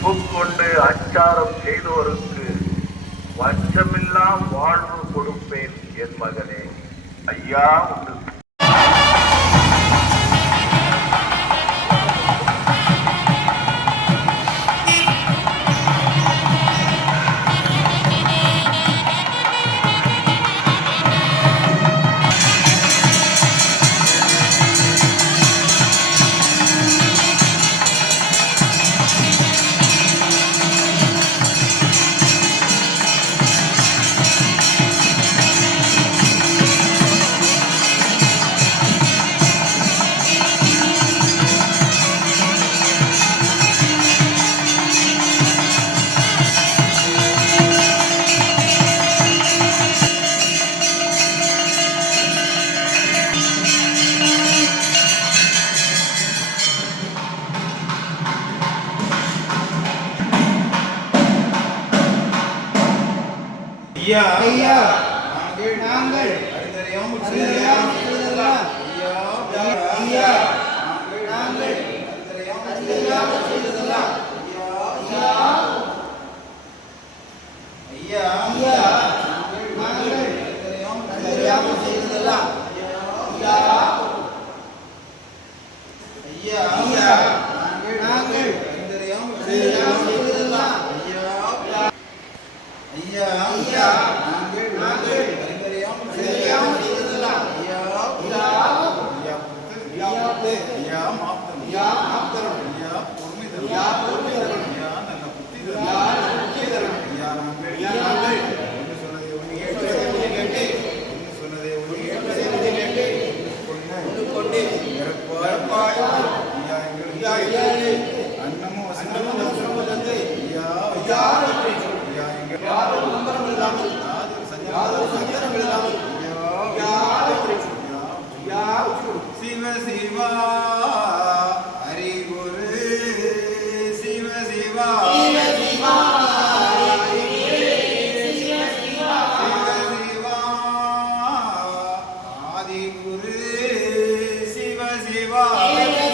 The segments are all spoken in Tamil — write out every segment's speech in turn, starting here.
ஒப்புக்கொண்டு அச்சாரம் செய்தோருக்கு வஞ்சமில்லா வாழ்வு கொடுப்பேன் என் மகனே. ஐயா உனக்கு Allah Deva. Amen. Amen.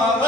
ஆக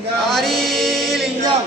லிங்கம் ஹரி லிங்கம்